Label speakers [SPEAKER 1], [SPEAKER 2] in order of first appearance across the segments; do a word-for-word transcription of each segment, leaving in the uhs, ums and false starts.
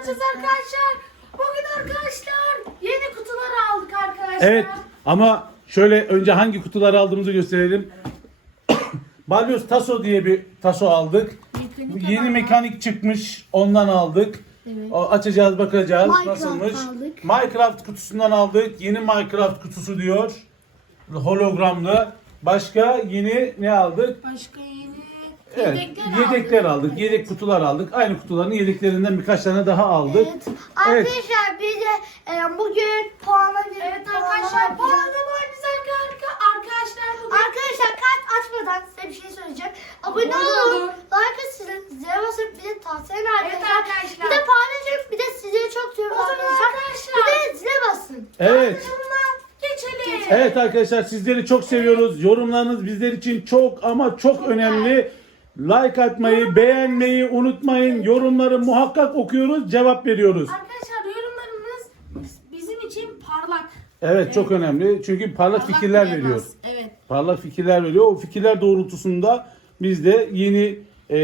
[SPEAKER 1] açacağız arkadaşlar. Bugün arkadaşlar yeni kutular aldık arkadaşlar.
[SPEAKER 2] Evet ama şöyle önce hangi kutuları aldığımızı gösterelim. Balyoz Taso diye bir taso aldık.
[SPEAKER 1] Mekanik
[SPEAKER 2] Yeni
[SPEAKER 1] adam var.
[SPEAKER 2] mekanik çıkmış. Ondan aldık.
[SPEAKER 1] Evet.
[SPEAKER 2] O, açacağız, bakacağız
[SPEAKER 3] Minecraft
[SPEAKER 2] nasılmış.
[SPEAKER 3] aldık.
[SPEAKER 2] Minecraft kutusundan aldık. Yeni Minecraft kutusu diyor. Hologramlı. Başka yeni ne aldık?
[SPEAKER 1] Başka yeni
[SPEAKER 2] Evet,
[SPEAKER 1] yedekler,
[SPEAKER 2] yedekler aldık.
[SPEAKER 1] Evet.
[SPEAKER 2] Yedek kutular aldık. Aynı kutuların yedeklerinden birkaç tane daha aldık.
[SPEAKER 3] Evet. Arkadaşlar biz de e, bugün puanla bir
[SPEAKER 1] Evet
[SPEAKER 3] puanlama
[SPEAKER 1] arkadaşlar
[SPEAKER 3] yapacağız.
[SPEAKER 1] puanlamayız arkadaşlar. Arkadaşlar bugün
[SPEAKER 3] Arkadaşlar kart açmadan size bir şey söyleyeceğim. Abone
[SPEAKER 1] Abone
[SPEAKER 3] olun.
[SPEAKER 1] olun.
[SPEAKER 3] Like atın. Zile basıp bize tavsiye edin
[SPEAKER 1] Evet
[SPEAKER 3] arkadaşlar.
[SPEAKER 1] arkadaşlar.
[SPEAKER 3] Bir de paylaşın. Bir de sizleri çok seviyorum
[SPEAKER 1] O zaman
[SPEAKER 3] arkadaşlar.
[SPEAKER 1] arkadaşlar.
[SPEAKER 3] Bir de zile basın.
[SPEAKER 2] Evet.
[SPEAKER 1] yorumlar geçelim.
[SPEAKER 2] Evet arkadaşlar, sizleri çok seviyoruz. Yorumlarınız bizler için çok ama çok önemli. Like atmayı, beğenmeyi unutmayın. Yorumları muhakkak okuyoruz, cevap veriyoruz.
[SPEAKER 1] Arkadaşlar yorumlarınız bizim için parlak.
[SPEAKER 2] Evet, çok önemli. Çünkü parlak fikirler
[SPEAKER 1] bir
[SPEAKER 2] veriyor.
[SPEAKER 1] elmas. Evet.
[SPEAKER 2] Parlak fikirler veriyor. O fikirler doğrultusunda biz de yeni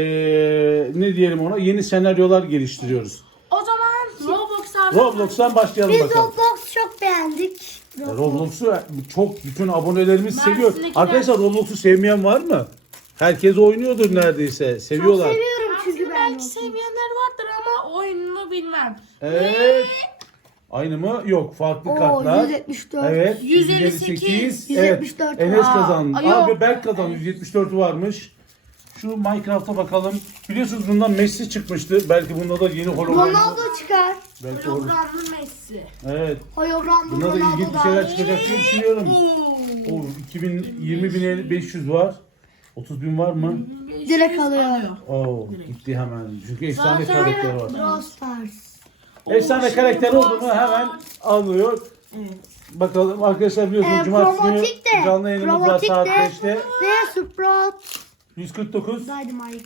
[SPEAKER 2] eee, ne diyelim ona, yeni senaryolar geliştiriyoruz.
[SPEAKER 1] O zaman Roblox'a
[SPEAKER 2] Roblox'tan başlayalım
[SPEAKER 3] Biz
[SPEAKER 2] bakalım.
[SPEAKER 3] Roblox çok beğendik.
[SPEAKER 2] Roblox'u çok bütün abonelerimiz seviyor.
[SPEAKER 1] Mersin'dekiler-
[SPEAKER 2] Arkadaşlar, Roblox'u sevmeyen var mı? Herkes oynuyordur neredeyse.
[SPEAKER 3] Çok
[SPEAKER 2] Seviyorlar.
[SPEAKER 3] seviyorum çünkü
[SPEAKER 1] Çünkü
[SPEAKER 3] ben
[SPEAKER 1] belki
[SPEAKER 3] Roblox'u.
[SPEAKER 1] sevmeyenler vardır ama oyununu bilmem.
[SPEAKER 2] Evet. Aynı mı? Yok. Farklı
[SPEAKER 3] Oo,
[SPEAKER 2] kartlar.
[SPEAKER 3] yüz yetmiş dört.
[SPEAKER 2] Evet.
[SPEAKER 1] yüz elli sekiz.
[SPEAKER 3] yüz
[SPEAKER 2] Evet.
[SPEAKER 3] yetmiş dört.
[SPEAKER 2] Enes
[SPEAKER 1] Aa,
[SPEAKER 2] kazandı.
[SPEAKER 1] ay yok.
[SPEAKER 2] Abi Berk kazandı. yüz yetmiş dört varmış. Şu Minecraft'a bakalım. Biliyorsunuz bundan Messi çıkmıştı. Belki bunda da yeni hologram.
[SPEAKER 3] Ronaldo çıkar.
[SPEAKER 2] Belki hologram.
[SPEAKER 1] Hologramlı Messi.
[SPEAKER 2] Evet.
[SPEAKER 3] Hologramlı
[SPEAKER 2] Bunda da ilginç
[SPEAKER 3] Ronaldo
[SPEAKER 2] bir
[SPEAKER 3] da.
[SPEAKER 2] şeyler çıkacak diye düşünüyorum.
[SPEAKER 1] Oo.
[SPEAKER 2] O iki bin yirmi bin beş yüz var. otuz bin var mı?
[SPEAKER 3] Direkt alıyor.
[SPEAKER 2] Oo, gitti hemen. Çünkü efsane
[SPEAKER 1] Zaten-
[SPEAKER 2] karakter var.
[SPEAKER 3] Brawl Stars.
[SPEAKER 2] Efsane
[SPEAKER 1] Şimdi
[SPEAKER 2] karakter oldu mu
[SPEAKER 1] Brawl
[SPEAKER 2] hemen
[SPEAKER 1] Stars.
[SPEAKER 2] alıyor.
[SPEAKER 1] Evet.
[SPEAKER 2] Bakalım arkadaşlar, biliyorsunuz
[SPEAKER 3] Ee,
[SPEAKER 2] cumartesi
[SPEAKER 3] Promotik de.
[SPEAKER 2] günü canlı yayınımız var
[SPEAKER 3] Promotik
[SPEAKER 2] saat
[SPEAKER 3] de.
[SPEAKER 2] beşte.
[SPEAKER 3] Ve Sprout.
[SPEAKER 2] yüz kırk dokuz.
[SPEAKER 3] Dynamite.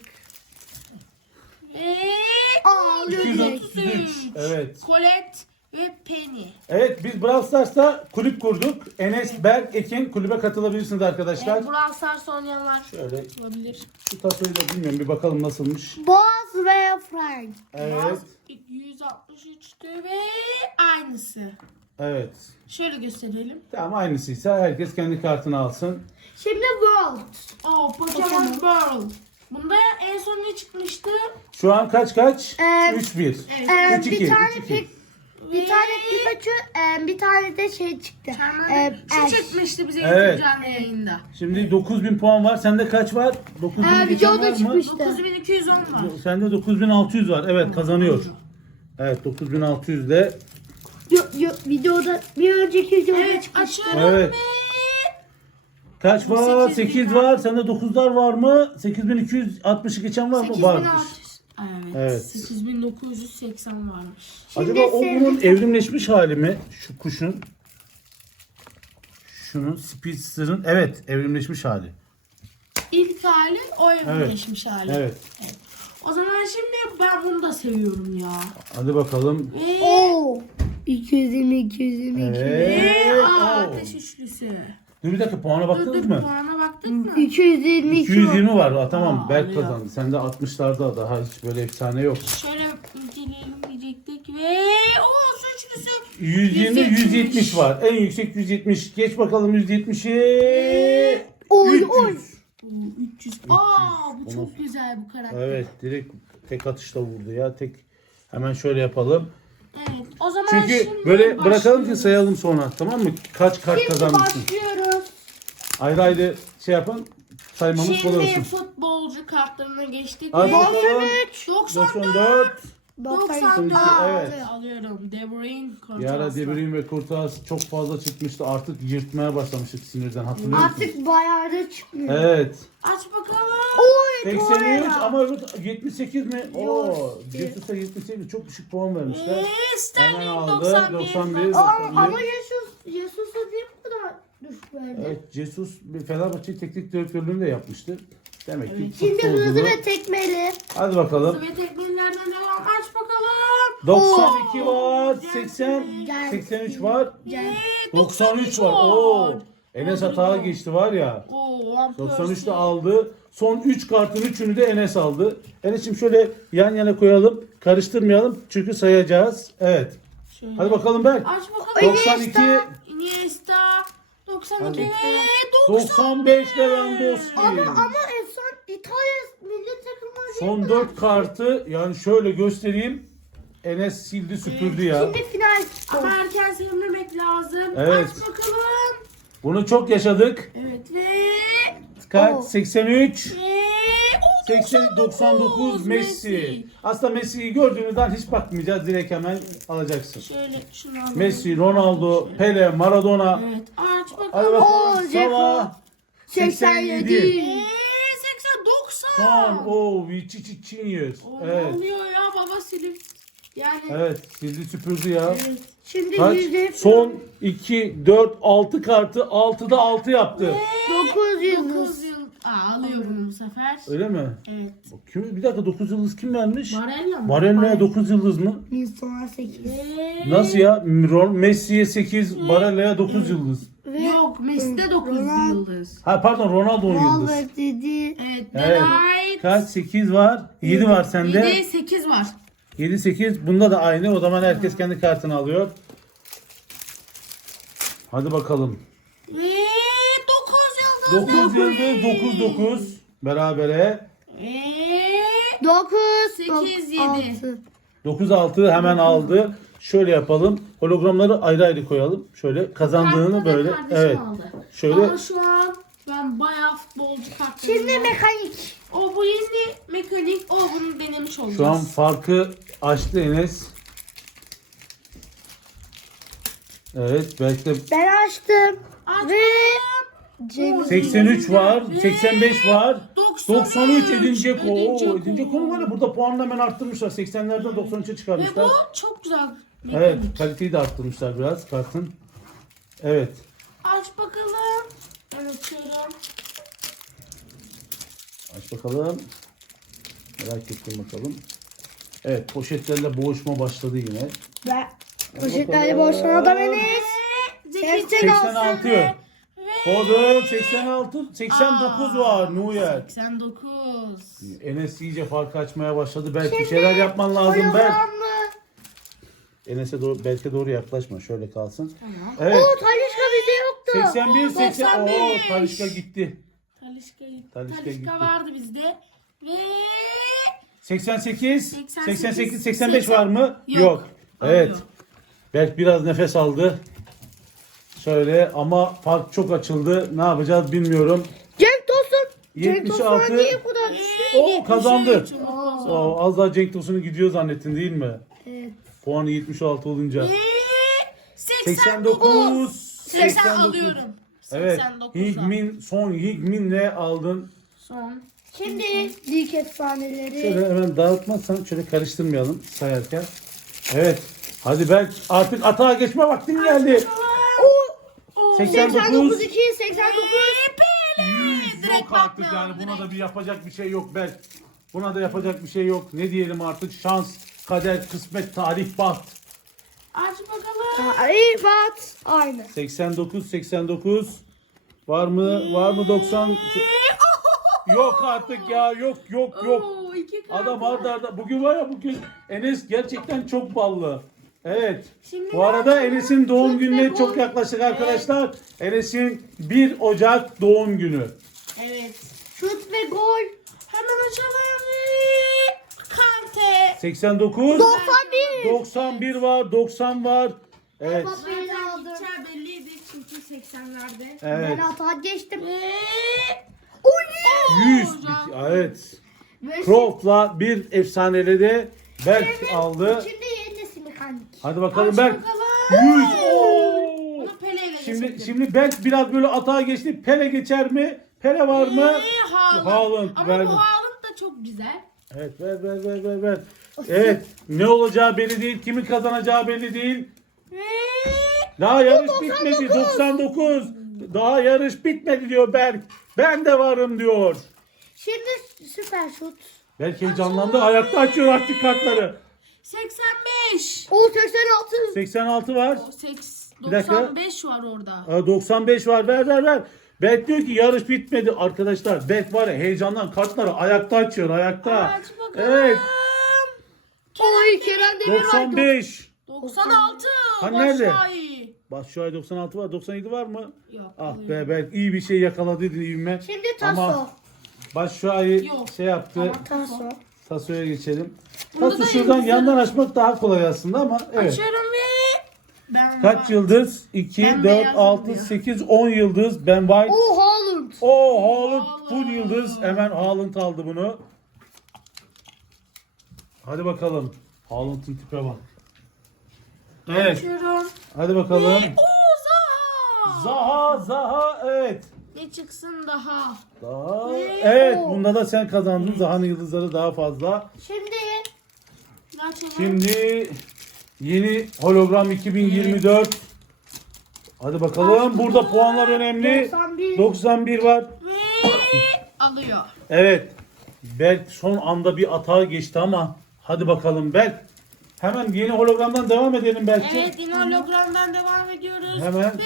[SPEAKER 1] Ve
[SPEAKER 3] Aa, alıyor
[SPEAKER 2] iki yüz
[SPEAKER 3] direkt.
[SPEAKER 2] otuz üç. Evet.
[SPEAKER 1] Colette ve Penny.
[SPEAKER 2] Evet, biz Brawl Stars'ta kulüp kurduk. Enes, Berk, Ekin kulübe katılabilirsiniz arkadaşlar.
[SPEAKER 1] Evet, Brawl Stars oynayanlar
[SPEAKER 2] Şöyle
[SPEAKER 1] olabilir.
[SPEAKER 2] şu tasoyu da bilmiyorum, bir bakalım nasılmış.
[SPEAKER 3] Boz ve Frank.
[SPEAKER 2] Evet.
[SPEAKER 1] yüz altmış üçtü ve aynısı.
[SPEAKER 2] Evet.
[SPEAKER 1] Şöyle gösterelim.
[SPEAKER 2] Tamam, aynısıysa herkes kendi kartını alsın.
[SPEAKER 3] Şimdi World.
[SPEAKER 1] Oh, Pokemon World. Bunda en son ne çıkmıştı?
[SPEAKER 2] Şu an kaç kaç?
[SPEAKER 3] Ee,
[SPEAKER 2] üç bir.
[SPEAKER 1] Evet.
[SPEAKER 3] Ee,
[SPEAKER 2] üç
[SPEAKER 3] bir
[SPEAKER 2] iki.
[SPEAKER 3] tane
[SPEAKER 2] üç iki.
[SPEAKER 3] pik, bir tane Pikachu, e, bir tane de şey çıktı. Ee,
[SPEAKER 1] Şu
[SPEAKER 3] Ash.
[SPEAKER 1] çıkmıştı bize
[SPEAKER 2] Evet.
[SPEAKER 1] evet. canlı yayında.
[SPEAKER 2] Şimdi dokuz bin puan var. Sende kaç var? dokuz bin
[SPEAKER 3] Ee,
[SPEAKER 2] geçen
[SPEAKER 3] videoda
[SPEAKER 2] var mı?
[SPEAKER 3] çıkmıştı.
[SPEAKER 1] dokuz bin iki yüz on var.
[SPEAKER 2] Sende dokuz bin altı yüz var. Evet, kazanıyor. Evet, dokuz bin altı yüz de.
[SPEAKER 3] Yo, yo, videoda bir önceki videoda
[SPEAKER 1] Evet,
[SPEAKER 3] çıkmıştı.
[SPEAKER 1] açıyorum
[SPEAKER 2] Evet.
[SPEAKER 1] ve
[SPEAKER 2] Kaç var?
[SPEAKER 1] sekiz bin
[SPEAKER 2] sekiz var. Sende dokuzlar var mı? sekiz bin iki yüz altmışı geçen var mı?
[SPEAKER 1] sekiz bin
[SPEAKER 2] Varmış.
[SPEAKER 1] altı yüz. Evet,
[SPEAKER 2] Evet.
[SPEAKER 1] sekiz bin dokuz yüz seksen varmış.
[SPEAKER 3] Şimdi
[SPEAKER 2] Acaba o
[SPEAKER 3] sevdim.
[SPEAKER 2] bunun evrimleşmiş hali mi? Şu kuşun. Şunun Speedster'ın, evet, evrimleşmiş hali.
[SPEAKER 1] İlk hali o evrimleşmiş hali.
[SPEAKER 2] Evet.
[SPEAKER 1] O zaman şimdi ben bunu da seviyorum ya.
[SPEAKER 2] Hadi bakalım.
[SPEAKER 1] Ve,
[SPEAKER 3] Oo. iki yüz yirmi, iki yüz yirmi, iki yüz yirmi.
[SPEAKER 2] Evet.
[SPEAKER 1] ve aa,
[SPEAKER 2] Oo.
[SPEAKER 1] ateş üçlüsü.
[SPEAKER 2] Dur bir dakika, puana
[SPEAKER 1] Dur
[SPEAKER 2] baktınız
[SPEAKER 1] dur
[SPEAKER 2] mı?
[SPEAKER 1] puana baktık mı?
[SPEAKER 3] iki yüz yirmi iki.
[SPEAKER 2] iki yüz yirmi var. Aa, tamam,
[SPEAKER 1] Aa,
[SPEAKER 2] Berk
[SPEAKER 1] alıyor.
[SPEAKER 2] kazandı. Sende altmışlarda daha hiç böyle efsane yok.
[SPEAKER 1] Şöyle inceleyelim diyecektik ve o su üçlüsü.
[SPEAKER 2] yüz yirmi,
[SPEAKER 1] yüz yetmiş.
[SPEAKER 2] yüz yetmiş var. En yüksek yüz yetmiş. Geç bakalım yüz yetmişi.
[SPEAKER 3] Oy,
[SPEAKER 2] üç yüz.
[SPEAKER 3] oy.
[SPEAKER 1] Oo, üç yüz. Aa bu çok güzel bu karakter.
[SPEAKER 2] Evet, direkt tek atışta vurdu ya. Tek, hemen şöyle yapalım.
[SPEAKER 1] Evet, o zaman
[SPEAKER 2] Çünkü
[SPEAKER 1] şimdi
[SPEAKER 2] böyle bırakalım ki
[SPEAKER 1] başlıyoruz.
[SPEAKER 2] sayalım sonra, tamam mı? Kaç kart
[SPEAKER 3] Şimdi
[SPEAKER 2] kazanmışsın.
[SPEAKER 3] başlıyoruz.
[SPEAKER 2] Ayrı ayrı şey yapın. Saymamız kolay
[SPEAKER 1] Şimdi
[SPEAKER 2] olsun.
[SPEAKER 1] futbolcu kartlarına geçtik.
[SPEAKER 2] Hadi
[SPEAKER 1] ve
[SPEAKER 2] bakalım.
[SPEAKER 1] doksan dört.
[SPEAKER 2] doksan dört.
[SPEAKER 1] doksan dört.
[SPEAKER 2] Evet.
[SPEAKER 1] Alıyorum. De Bruyne,
[SPEAKER 2] Bir ara
[SPEAKER 1] Courtois.
[SPEAKER 2] De Bruyne ve Courtois çok fazla çıkmıştı. Artık yırtmaya başlamıştık sinirden, hatırlıyor musun?
[SPEAKER 3] Artık bayağı da çıkmıyor.
[SPEAKER 2] Evet.
[SPEAKER 1] Aç bakalım.
[SPEAKER 3] Oy,
[SPEAKER 2] seksen üç
[SPEAKER 3] Torreira.
[SPEAKER 2] ama öbür yetmiş sekiz mi? Oo,
[SPEAKER 3] Yok.
[SPEAKER 2] Jesus'a yetmiş sekiz, çok düşük puan vermişler.
[SPEAKER 1] Ve
[SPEAKER 2] Hemen
[SPEAKER 1] Sterling
[SPEAKER 2] aldı.
[SPEAKER 1] doksan bir.
[SPEAKER 2] doksan bir.
[SPEAKER 3] Aa,
[SPEAKER 2] doksan bir.
[SPEAKER 3] ama Jesus, Jesus'a niye bu kadar düşük verdi?
[SPEAKER 2] Evet, Jesus bir Fenerbahçe teknik direktörlüğünü de yapmıştı. Demek ki
[SPEAKER 1] Evet.
[SPEAKER 3] Şimdi hızlı
[SPEAKER 2] futbolculuğu.
[SPEAKER 3] ve tekmeli.
[SPEAKER 2] Hadi bakalım.
[SPEAKER 1] Ve tekmelerden devam. Aç bakalım.
[SPEAKER 2] doksan iki var, seksen,
[SPEAKER 3] Gel.
[SPEAKER 2] seksen üç var,
[SPEAKER 1] Ve
[SPEAKER 2] doksan üç var. Oo. Enes hata geçti var ya.
[SPEAKER 1] Oo, Van
[SPEAKER 2] doksan üçte
[SPEAKER 1] Persie.
[SPEAKER 2] aldı. Son üç kartın üçünü de Enes aldı. Enes'im şöyle yan yana koyalım. Karıştırmayalım. Çünkü sayacağız. Evet.
[SPEAKER 1] Şöyle.
[SPEAKER 2] Hadi bakalım Berk.
[SPEAKER 1] Aç bakalım.
[SPEAKER 2] doksan iki.
[SPEAKER 1] Iniesta. doksan iki
[SPEAKER 2] Hadi.
[SPEAKER 1] ve doksan.
[SPEAKER 2] doksan beş Lewandowski.
[SPEAKER 3] Ama ama en son İtalya milli takımı değil
[SPEAKER 2] Son
[SPEAKER 3] mi?
[SPEAKER 2] dört kartı yani şöyle göstereyim. Enes sildi süpürdü ya.
[SPEAKER 3] Şimdi final.
[SPEAKER 1] Ama erken sevmemek lazım.
[SPEAKER 2] Evet.
[SPEAKER 1] Aç bakalım.
[SPEAKER 2] Bunu çok yaşadık.
[SPEAKER 1] Evet ve
[SPEAKER 2] Kaç?
[SPEAKER 3] Oo.
[SPEAKER 2] seksen üç.
[SPEAKER 1] ve o
[SPEAKER 2] seksen doksan dokuz Messi. Aslında Messi'yi gördüğünüzden hiç bakmayacağız. Direkt hemen alacaksın.
[SPEAKER 1] Şöyle şunu alalım.
[SPEAKER 2] Messi, Ronaldo, Pele, Maradona.
[SPEAKER 1] Evet aç
[SPEAKER 2] Hadi
[SPEAKER 1] bakalım.
[SPEAKER 2] bakalım.
[SPEAKER 3] Oo, Dzeko.
[SPEAKER 2] Salah.
[SPEAKER 3] seksen yedi.
[SPEAKER 1] Eee seksen doksan.
[SPEAKER 2] Son. Oo, Vichichinhas.
[SPEAKER 1] Oo,
[SPEAKER 2] Evet.
[SPEAKER 1] Ne oluyor ya baba silip. Yani.
[SPEAKER 2] Evet. Sildi süpürdü ya.
[SPEAKER 1] Evet.
[SPEAKER 3] Şimdi
[SPEAKER 2] Kaç?
[SPEAKER 3] yüzde
[SPEAKER 2] Son iki, dört, altı kartı. altıda altı yaptı.
[SPEAKER 3] dokuz yıldız.
[SPEAKER 1] dokuz yıl. Aa, alıyor bunu bu sefer.
[SPEAKER 2] Öyle mi?
[SPEAKER 1] Evet.
[SPEAKER 2] Kim, bir dakika dokuz yıldız kim vermiş?
[SPEAKER 1] Barella mı?
[SPEAKER 2] Barella'ya dokuz yıldız mı?
[SPEAKER 3] Nilson'a sekiz.
[SPEAKER 1] Ve-
[SPEAKER 2] Nasıl ya? Ron- Messi'ye sekiz, Barella'ya dokuz yıldız.
[SPEAKER 1] Yok Messi'de dokuz
[SPEAKER 3] Ronaldo-
[SPEAKER 1] yıldız.
[SPEAKER 2] Ha pardon Ronaldo on yıldız.
[SPEAKER 3] Valverde dedi.
[SPEAKER 1] Evet.
[SPEAKER 2] Evet.
[SPEAKER 1] Delight.
[SPEAKER 2] Kaç? sekiz var. yedi var sende.
[SPEAKER 1] yedi sekiz var.
[SPEAKER 2] yedi sekiz. Bunda da aynı. O zaman herkes kendi kartını alıyor. Hadi bakalım.
[SPEAKER 1] Ve dokuz yıldız.
[SPEAKER 2] dokuz yıldız, dokuz dokuz. Berabere.
[SPEAKER 1] Ve
[SPEAKER 3] dokuz.
[SPEAKER 1] Sekiz, yedi.
[SPEAKER 2] dokuz altı hemen aldı. Şöyle yapalım. Hologramları ayrı ayrı koyalım. Şöyle kazandığını
[SPEAKER 1] kartları
[SPEAKER 2] böyle.
[SPEAKER 1] kardeşim
[SPEAKER 2] Evet.
[SPEAKER 1] aldı.
[SPEAKER 2] Şöyle
[SPEAKER 1] Ama şu an ben bayağı futbolcu kartlarım
[SPEAKER 3] Şimdi
[SPEAKER 1] var.
[SPEAKER 3] mekanik.
[SPEAKER 1] O bu yeni mekanik, o bunu denemiş olacağız.
[SPEAKER 2] şu an farkı açtı Enes. Evet belki de
[SPEAKER 3] Ben açtım.
[SPEAKER 1] Aç
[SPEAKER 3] Ve
[SPEAKER 1] bakalım.
[SPEAKER 3] Cengiz.
[SPEAKER 2] seksen üç var, seksen beş var.
[SPEAKER 1] doksan
[SPEAKER 2] doksan üç Edin
[SPEAKER 1] üç,
[SPEAKER 2] Dzeko.
[SPEAKER 1] Edin
[SPEAKER 2] Oo,
[SPEAKER 1] Dzeko.
[SPEAKER 2] Edin Dzeko var ya burada puanını hemen arttırmışlar. seksenlerden doksan üçe
[SPEAKER 1] Ve
[SPEAKER 2] çıkarmışlar.
[SPEAKER 1] bu çok güzel mekanik.
[SPEAKER 2] Evet kaliteyi de arttırmışlar biraz kartın. Evet.
[SPEAKER 1] Aç bakalım. Ben açıyorum.
[SPEAKER 2] Aç bakalım. Merak ettim bakalım. Evet poşetlerle boğuşma başladı yine.
[SPEAKER 3] Ve poşetlerle boşuna adam Enes.
[SPEAKER 1] Zeki
[SPEAKER 2] seksen altı.
[SPEAKER 1] ve
[SPEAKER 2] Foden seksen altı, seksen dokuz var Neuer.
[SPEAKER 1] seksen dokuz.
[SPEAKER 2] Enes iyice farkı açmaya başladı. Belki bir şeyler yapman lazım Berk.
[SPEAKER 3] Hologramlı.
[SPEAKER 2] Enes'e doğru, belki doğru yaklaşma. Şöyle kalsın.
[SPEAKER 1] Tamam.
[SPEAKER 2] Evet.
[SPEAKER 3] Oo Talişka bizde yoktu.
[SPEAKER 2] seksen bir, seksen.
[SPEAKER 1] doksan
[SPEAKER 2] Oo,
[SPEAKER 1] beş.
[SPEAKER 2] Talişka gitti.
[SPEAKER 1] Talişka gitti.
[SPEAKER 2] Talişka
[SPEAKER 1] Talişka,
[SPEAKER 2] gitti.
[SPEAKER 1] vardı bizde. Ve
[SPEAKER 2] seksen sekiz,
[SPEAKER 1] seksen
[SPEAKER 2] seksen sekiz,
[SPEAKER 1] sekiz,
[SPEAKER 2] seksen beş
[SPEAKER 1] seksen
[SPEAKER 2] var mı?
[SPEAKER 1] Yok.
[SPEAKER 2] Evet.
[SPEAKER 1] Alıyor.
[SPEAKER 2] Berk biraz nefes aldı. Şöyle ama fark çok açıldı. Ne yapacağız bilmiyorum.
[SPEAKER 3] Cenk Tosun. Cenk
[SPEAKER 2] yetmiş
[SPEAKER 3] Tosun'a
[SPEAKER 2] altı.
[SPEAKER 3] niye bu kadar düştü?
[SPEAKER 2] Oo kazandı.
[SPEAKER 1] yetmiş üç, Umut
[SPEAKER 2] Oo, az daha Cenk Tosun'un gidiyor zannettin değil mi?
[SPEAKER 3] Evet.
[SPEAKER 2] Puanı yetmiş altı olunca.
[SPEAKER 1] Ve seksen
[SPEAKER 2] seksen
[SPEAKER 1] dokuz.
[SPEAKER 2] dokuz.
[SPEAKER 1] seksen alıyorum.
[SPEAKER 2] Evet.
[SPEAKER 1] seksen dokuzdan.
[SPEAKER 2] Higmin son Higmin'le aldın.
[SPEAKER 1] Son.
[SPEAKER 3] Şimdi lig efsaneleri.
[SPEAKER 2] Şöyle hemen dağıtmazsan şöyle karıştırmayalım sayarken. Evet. Hadi Berk artık atağa geçme vaktin geldi.
[SPEAKER 1] Oo,
[SPEAKER 2] seksen
[SPEAKER 3] seksen dokuz
[SPEAKER 2] dokuz.
[SPEAKER 3] iki, seksen dokuz.
[SPEAKER 2] yüz
[SPEAKER 1] Direkt
[SPEAKER 2] yok artık
[SPEAKER 1] bakmayalım,
[SPEAKER 2] yani. Buna
[SPEAKER 1] direkt.
[SPEAKER 2] da bir yapacak bir şey yok Berk. Buna da yapacak bir şey yok. Ne diyelim artık şans, kader, kısmet, tarih, baht.
[SPEAKER 1] Aç bakalım.
[SPEAKER 3] Ay bat. Aynı.
[SPEAKER 2] seksen dokuz seksen dokuz. Var mı? Var mı doksan? Yok artık ya. Yok yok yok.
[SPEAKER 1] Oo, iki kart
[SPEAKER 2] Adam
[SPEAKER 1] var.
[SPEAKER 2] arda arda. Bugün var ya bugün Enes gerçekten çok ballı. Evet.
[SPEAKER 1] Şimdi
[SPEAKER 2] Bu arada
[SPEAKER 1] ben-
[SPEAKER 2] Enes'in doğum
[SPEAKER 1] Şut
[SPEAKER 2] gününe
[SPEAKER 1] ve gol.
[SPEAKER 2] çok yaklaştık arkadaşlar. Enes'in bir Ocak doğum günü.
[SPEAKER 1] Evet.
[SPEAKER 3] Şut ve gol.
[SPEAKER 1] Hemen açalım. Kante.
[SPEAKER 2] seksen dokuz.
[SPEAKER 3] doksan bir.
[SPEAKER 2] doksan bir var. doksan var. Evet.
[SPEAKER 3] Beni
[SPEAKER 1] Zaten
[SPEAKER 3] aldım.
[SPEAKER 1] gideceği belliydi çünkü seksenlerde.
[SPEAKER 2] Evet.
[SPEAKER 3] Ben hata geçtim.
[SPEAKER 1] Ve
[SPEAKER 2] yüz.
[SPEAKER 1] hocam.
[SPEAKER 2] Evet.
[SPEAKER 3] Ve
[SPEAKER 2] Croft'la bir efsaneleri Berk aldı.
[SPEAKER 3] şimdi yeni nesil mekanik.
[SPEAKER 2] Hadi bakalım
[SPEAKER 1] Aç
[SPEAKER 2] Berk.
[SPEAKER 1] bakalım.
[SPEAKER 2] yüz. Oo.
[SPEAKER 1] Bunu Pele'yle
[SPEAKER 2] Şimdi
[SPEAKER 1] geçirdim.
[SPEAKER 2] şimdi Berk biraz böyle atağa geçti. Pele geçer mi? Pele var mı?
[SPEAKER 1] Ve Haaland.
[SPEAKER 2] Haaland
[SPEAKER 1] Ama
[SPEAKER 2] verdim.
[SPEAKER 1] bu Haaland da çok güzel.
[SPEAKER 2] Evet ver ver ver ver ver. Evet ne olacağı belli değil. Kimin kazanacağı belli değil.
[SPEAKER 1] Ve
[SPEAKER 2] Daha yarış bitmedi. doksan dokuz. Daha yarış bitmedi diyor Berk. Ben de varım diyor.
[SPEAKER 3] Şimdi süper şut.
[SPEAKER 2] Berk heyecanlandı. Ayakta açıyor artık kartları.
[SPEAKER 1] seksen beş.
[SPEAKER 3] O seksen altı.
[SPEAKER 2] seksen altı var.
[SPEAKER 1] O seks.
[SPEAKER 2] Bir dakika.
[SPEAKER 1] doksan beş var orada.
[SPEAKER 2] Aa, doksan beş var, ver ver ver. Berk diyor ki yarış bitmedi arkadaşlar. Berk var ya heyecandan kartları ayakta açıyor, ayakta.
[SPEAKER 1] Aç bakalım.
[SPEAKER 2] Evet.
[SPEAKER 3] Oy Kerem Demir var.
[SPEAKER 2] doksan beş.
[SPEAKER 1] doksan altı.
[SPEAKER 2] Hani nerede?
[SPEAKER 1] Başakşehir.
[SPEAKER 2] Bak şu ay doksan altı var, doksan yedi var mı?
[SPEAKER 1] Yok.
[SPEAKER 2] Ah be Berk iyi bir şey yakaladıydın ivme.
[SPEAKER 3] Şimdi Taso.
[SPEAKER 2] Ama baş şu ayı
[SPEAKER 1] Yok.
[SPEAKER 2] şey yaptı.
[SPEAKER 3] Taso.
[SPEAKER 2] Taso'ya geçelim.
[SPEAKER 1] Bunda
[SPEAKER 2] Taso
[SPEAKER 1] da
[SPEAKER 2] şuradan
[SPEAKER 1] yıldızları-
[SPEAKER 2] yandan açmak daha kolay aslında ama evet.
[SPEAKER 1] Açıyorum ve ben
[SPEAKER 2] Kaç yıldız? iki,
[SPEAKER 1] Ben
[SPEAKER 2] dört,
[SPEAKER 1] beyazım
[SPEAKER 2] altı,
[SPEAKER 1] diyor.
[SPEAKER 2] sekiz, on yıldız. Ben White.
[SPEAKER 3] Oo Haaland.
[SPEAKER 2] Oo Haaland
[SPEAKER 1] Haaland.
[SPEAKER 2] full yıldız. Hemen Haaland aldı bunu. Hadi bakalım. Haaland'ın tipe bak. Evet.
[SPEAKER 1] açıyorum.
[SPEAKER 2] Hadi bakalım.
[SPEAKER 1] Oo Zaha.
[SPEAKER 2] Zaha, Zaha, evet.
[SPEAKER 1] Ne çıksın daha?
[SPEAKER 2] Daha.
[SPEAKER 1] Ve-
[SPEAKER 2] Evet,
[SPEAKER 3] Oo.
[SPEAKER 2] bunda da sen kazandın. Zaha'nın yıldızları daha fazla.
[SPEAKER 3] Şimdi
[SPEAKER 1] Ne açalım?
[SPEAKER 2] Şimdi yeni hologram iki bin yirmi dört. Hadi bakalım. Burada puanlar önemli.
[SPEAKER 3] doksan bir.
[SPEAKER 2] doksan bir var.
[SPEAKER 1] Ve alıyor.
[SPEAKER 2] Evet. Berk son anda bir atağa geçti ama hadi bakalım Berk. Hemen yeni hologramdan devam edelim belki.
[SPEAKER 1] Evet yine hologramdan devam ediyoruz.
[SPEAKER 2] Hemen.
[SPEAKER 1] Ve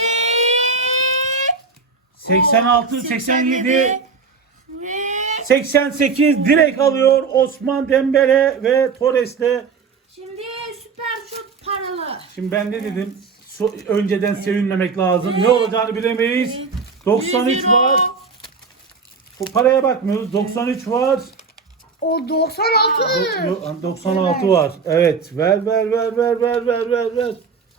[SPEAKER 2] seksen altı, seksen yedi,
[SPEAKER 1] Ve
[SPEAKER 2] seksen sekiz direkt alıyor Osman Dembele ve Torres'le.
[SPEAKER 1] şimdi süper şut paralı.
[SPEAKER 2] Şimdi ben ne dedim? So- önceden sevinmemek lazım. Ne olacağını bilemeyiz.
[SPEAKER 1] Evet.
[SPEAKER 2] doksan üç
[SPEAKER 1] yüz euro.
[SPEAKER 2] var. Bu paraya bakmıyoruz. doksan üç var.
[SPEAKER 3] o doksan altı.
[SPEAKER 2] Do- yo- doksan altı var. Evet. Ver ver ver ver ver ver ver ver.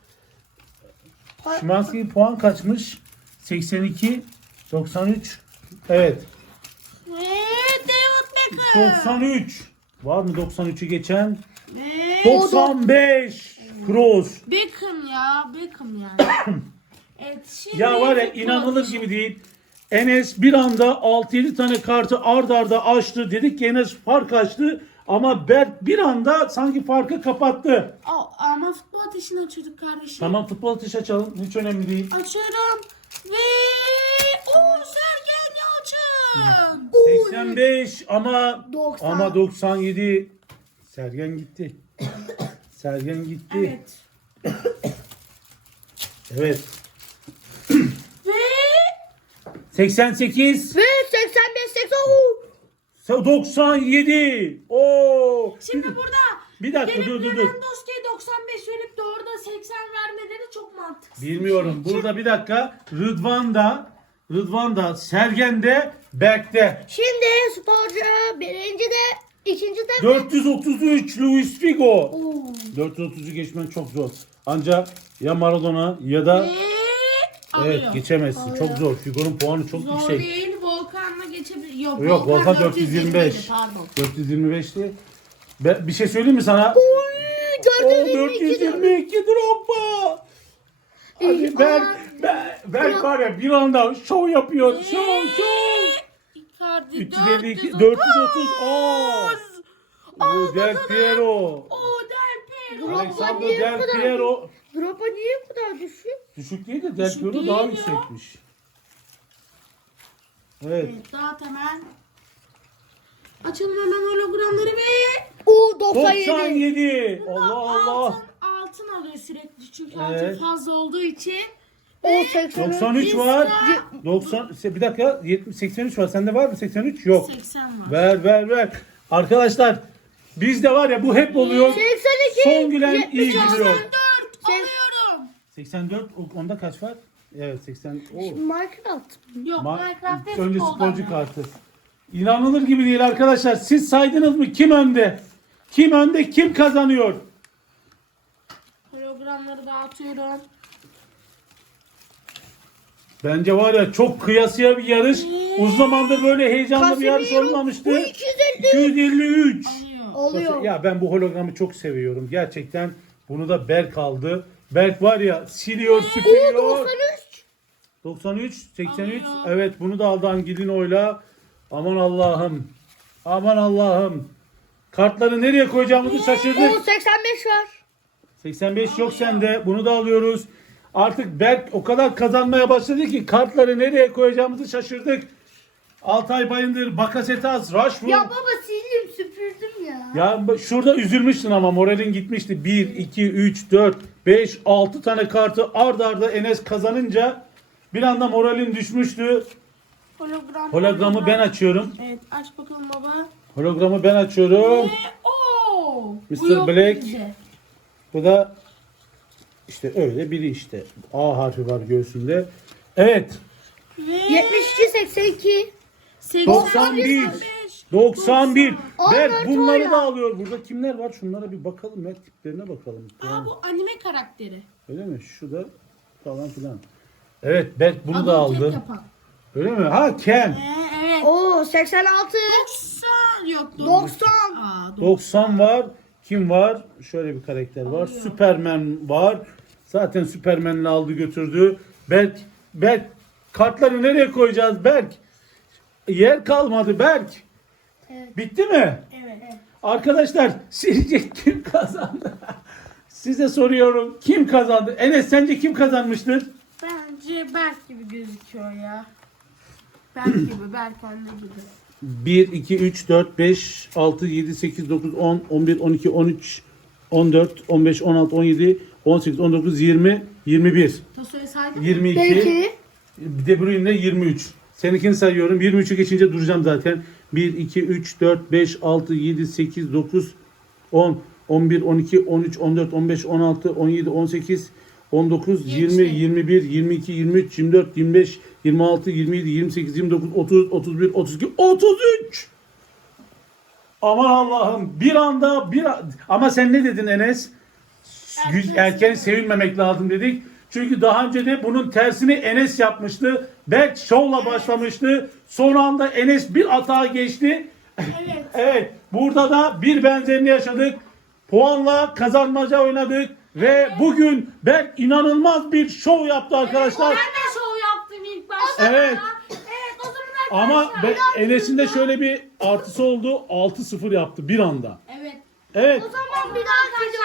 [SPEAKER 2] Şimanski puan kaçmış? seksen iki, doksan üç. Evet.
[SPEAKER 1] Ve David Beckham.
[SPEAKER 2] doksan üç. Var mı doksan üçü geçen?
[SPEAKER 1] Ve
[SPEAKER 2] doksan beş. Kroos.
[SPEAKER 1] Beckham ya Beckham yani. Evet şimdi
[SPEAKER 2] Ya var ya
[SPEAKER 1] futbol
[SPEAKER 2] inanılır
[SPEAKER 1] atışı.
[SPEAKER 2] gibi değil. Enes bir anda altı yedi tane kartı ard arda açtı. Dedik ki Enes fark açtı. Ama Berk bir anda sanki farkı kapattı.
[SPEAKER 1] Aa, ama futbol ateşini açıyorduk kardeşim.
[SPEAKER 2] Tamam futbol ateşi açalım. Hiç önemli değil.
[SPEAKER 1] Açıyorum. Ve o Sergen Yalçın.
[SPEAKER 2] seksen beş ama
[SPEAKER 3] doksan.
[SPEAKER 2] ama doksan yedi. Sergen gitti. Sergen gitti.
[SPEAKER 1] Evet.
[SPEAKER 2] Evet.
[SPEAKER 1] Ve
[SPEAKER 2] seksen sekiz.
[SPEAKER 3] Ve seksen beş seksen.
[SPEAKER 2] doksan yedi. Oo.
[SPEAKER 1] şimdi burada
[SPEAKER 2] Bir dakika
[SPEAKER 1] benim
[SPEAKER 2] dur dur dur.
[SPEAKER 1] Lewandowski'ye doksan beş verip de orada seksen vermeleri çok mantıksız.
[SPEAKER 2] Bilmiyorum. Burada bir dakika. Rıdvan da Rıdvan da Sergen de Berk'te.
[SPEAKER 3] Şimdi sporcu birinci de ikinci de.
[SPEAKER 2] dört yüz otuz üç Luis Figo.
[SPEAKER 3] Oo.
[SPEAKER 2] dört yüz otuzu geçmen çok zor. Ancak ya Maradona ya da
[SPEAKER 1] Ve alıyor.
[SPEAKER 2] evet geçemezsin.
[SPEAKER 3] Alıyor.
[SPEAKER 2] Çok zor. Figo'nun puanı çok
[SPEAKER 1] Zor
[SPEAKER 2] yüksek.
[SPEAKER 1] değil. Volkan'la geçebilir. Yok,
[SPEAKER 2] Yok Volkan dört yüz yirmi beş.
[SPEAKER 1] Pardon.
[SPEAKER 2] dört yüz yirmi beşti. Ben bir şey söyleyeyim mi sana?
[SPEAKER 3] Oy,
[SPEAKER 2] O
[SPEAKER 3] dört yüz yirmi
[SPEAKER 2] dört yüz
[SPEAKER 3] iki.
[SPEAKER 2] yirmi iki Drogba. Hadi Berk, Berk, Berk var ya bir anda şov yapıyor. Şov şov.
[SPEAKER 1] Icardi
[SPEAKER 2] üç yüz elli iki,
[SPEAKER 1] dört
[SPEAKER 2] dört
[SPEAKER 1] yüz
[SPEAKER 2] yüz otuz. Aa. O Del Piero.
[SPEAKER 1] O Del Piero.
[SPEAKER 2] Alexander
[SPEAKER 3] niye bu
[SPEAKER 2] Del
[SPEAKER 3] kadar
[SPEAKER 2] Piero.
[SPEAKER 3] Drogba niye bu kadar düşük?
[SPEAKER 2] Düşük değil de Del
[SPEAKER 1] Düşük
[SPEAKER 2] Piero
[SPEAKER 1] değil
[SPEAKER 2] daha
[SPEAKER 1] ya.
[SPEAKER 2] yüksekmiş. Evet.
[SPEAKER 1] Evet, dağıt hemen. Açalım hemen hologramları ve
[SPEAKER 3] Oo doksan yedi.
[SPEAKER 2] doksan yedi. Allah Allah.
[SPEAKER 1] altın, altın alıyor sürekli çünkü
[SPEAKER 2] Evet.
[SPEAKER 1] altın fazla olduğu için.
[SPEAKER 3] O seksen.
[SPEAKER 2] doksan üç var. doksan bir dakika yetmiş seksen üç var. Sende var mı seksen üç? Yok.
[SPEAKER 1] seksen var.
[SPEAKER 2] Ver ver ver. Arkadaşlar bizde var ya bu hep oluyor.
[SPEAKER 3] seksen iki.
[SPEAKER 2] Son gülen iyi
[SPEAKER 3] yetmiş altı.
[SPEAKER 2] gidiyor.
[SPEAKER 1] dört alıyorum.
[SPEAKER 2] seksen dört onda kaç var? Evet seksen. Oo.
[SPEAKER 3] Minecraft.
[SPEAKER 1] Yok
[SPEAKER 2] Ma-
[SPEAKER 1] Minecraft ve
[SPEAKER 2] önce
[SPEAKER 1] futboldan
[SPEAKER 2] sporcu
[SPEAKER 1] ya.
[SPEAKER 2] kartı. İnanılır gibi değil arkadaşlar. Siz saydınız mı kim önde? Kim önde? Kim kazanıyor?
[SPEAKER 1] Hologramları dağıtıyorum.
[SPEAKER 2] Bence var ya çok kıyasıya bir yarış. Uzun zamandır böyle heyecanlı bir yarış
[SPEAKER 3] Casemiro.
[SPEAKER 2] olmamıştı.
[SPEAKER 3] Bu iki yüz elli.
[SPEAKER 2] iki yüz elli üç.
[SPEAKER 1] Alıyor.
[SPEAKER 3] Oluyor.
[SPEAKER 2] Ya ben bu hologramı çok seviyorum. Gerçekten bunu da Berk aldı. Berk var ya siliyor,
[SPEAKER 3] Oo
[SPEAKER 2] süpürüyor.
[SPEAKER 3] doksan üç.
[SPEAKER 2] doksan üç, seksen üç.
[SPEAKER 1] Alıyor.
[SPEAKER 2] Evet bunu da aldı Angilin oyla. Aman Allah'ım. Aman Allah'ım. Kartları nereye koyacağımızı şaşırdık.
[SPEAKER 3] Oo seksen beş var.
[SPEAKER 2] seksen beş yok sende. Bunu da alıyoruz. Artık Berk o kadar kazanmaya başladı ki kartları nereye koyacağımızı şaşırdık. Altay Bayındır, Bakasetas, Rashford.
[SPEAKER 3] Ya baba sildim süpürdüm ya.
[SPEAKER 2] Ya şurada üzülmüştün ama moralin gitmişti. bir, iki, üç, dört, beş altı tane kartı ard arda Enes kazanınca bir anda moralim düşmüştü.
[SPEAKER 1] Hologram.
[SPEAKER 2] Hologramı ben açıyorum.
[SPEAKER 1] Evet aç bakalım baba.
[SPEAKER 2] Hologramı ben açıyorum.
[SPEAKER 1] Ve ooo.
[SPEAKER 2] mister Black. Bu da işte öyle biri işte. A harfi var göğsünde. Evet.
[SPEAKER 1] Ve
[SPEAKER 3] yetmiş iki seksen iki.
[SPEAKER 2] doksan bir. doksan bir.
[SPEAKER 3] On
[SPEAKER 2] Berk
[SPEAKER 3] dört
[SPEAKER 2] bunları
[SPEAKER 3] oya.
[SPEAKER 2] da alıyor. Burada kimler var? Şunlara bir bakalım ya. Tiplerine bakalım.
[SPEAKER 1] Aa bu anime karakteri.
[SPEAKER 2] Öyle mi? Şu da falan filan. Evet Berk bunu da
[SPEAKER 1] Adını tek
[SPEAKER 2] aldı.
[SPEAKER 1] yapan.
[SPEAKER 2] Öyle mi? Ha Ken.
[SPEAKER 1] Ee, evet.
[SPEAKER 3] Oo seksen altı.
[SPEAKER 1] doksan yok.
[SPEAKER 3] doksan.
[SPEAKER 1] Aa, doksan.
[SPEAKER 2] doksan var. Kim var? Şöyle bir karakter var. Superman var. Zaten Superman'le aldı götürdü. Berk, Berk kartları nereye koyacağız Berk? Yer kalmadı Berk.
[SPEAKER 3] Evet.
[SPEAKER 2] Bitti mi?
[SPEAKER 1] Evet.
[SPEAKER 2] Arkadaşlar sizce kim kazandı? Size soruyorum. Kim kazandı? Enes sence kim kazanmıştır?
[SPEAKER 1] Bence Berk gibi gözüküyor ya. Berk gibi, Berk anne gibi.
[SPEAKER 2] bir, iki, üç, dört, beş, altı, yedi, sekiz, dokuz, on, on bir, on iki, on üç, on dört, on beş, on altı, on yedi, on sekiz, on dokuz, yirmi, yirmi bir,
[SPEAKER 1] Toso'yu saydın mı?
[SPEAKER 2] yirmi iki,
[SPEAKER 3] Belki.
[SPEAKER 2] De Bruyne yirmi üç. Seninkini sayıyorum. yirmi üçü geçince duracağım zaten. bir, iki, üç, dört, beş, altı, yedi, sekiz, dokuz, on, on bir, on iki, on üç, on dört, on beş, on altı, on yedi, on sekiz, on dokuz, yirmi, yirmi bir, yirmi iki, yirmi üç, yirmi dört, yirmi beş, yirmi altı, yirmi yedi, yirmi sekiz, yirmi dokuz, otuz, otuz bir, otuz iki, otuz üç. Aman Allah'ım bir anda bir a- ama sen ne dedin Enes? Gü- Erken sevinmemek lazım dedik. Çünkü daha önce de bunun tersini Enes yapmıştı. Berk şovla başlamıştı. Son anda Enes bir atağa geçti.
[SPEAKER 1] Evet.
[SPEAKER 2] Evet, burada da bir benzerini yaşadık. Puanla kazanmaca oynadık ve bugün Berk inanılmaz bir şov yaptı arkadaşlar.
[SPEAKER 1] Ben de şov yaptım ilk başta.
[SPEAKER 2] Evet.
[SPEAKER 1] Evet o zaman
[SPEAKER 2] Ama
[SPEAKER 1] arkadaşlar.
[SPEAKER 2] Be- Enes'in de şöyle bir artısı oldu. altı sıfır yaptı bir anda.
[SPEAKER 1] Evet.
[SPEAKER 2] Evet.
[SPEAKER 3] O zaman bir dahaki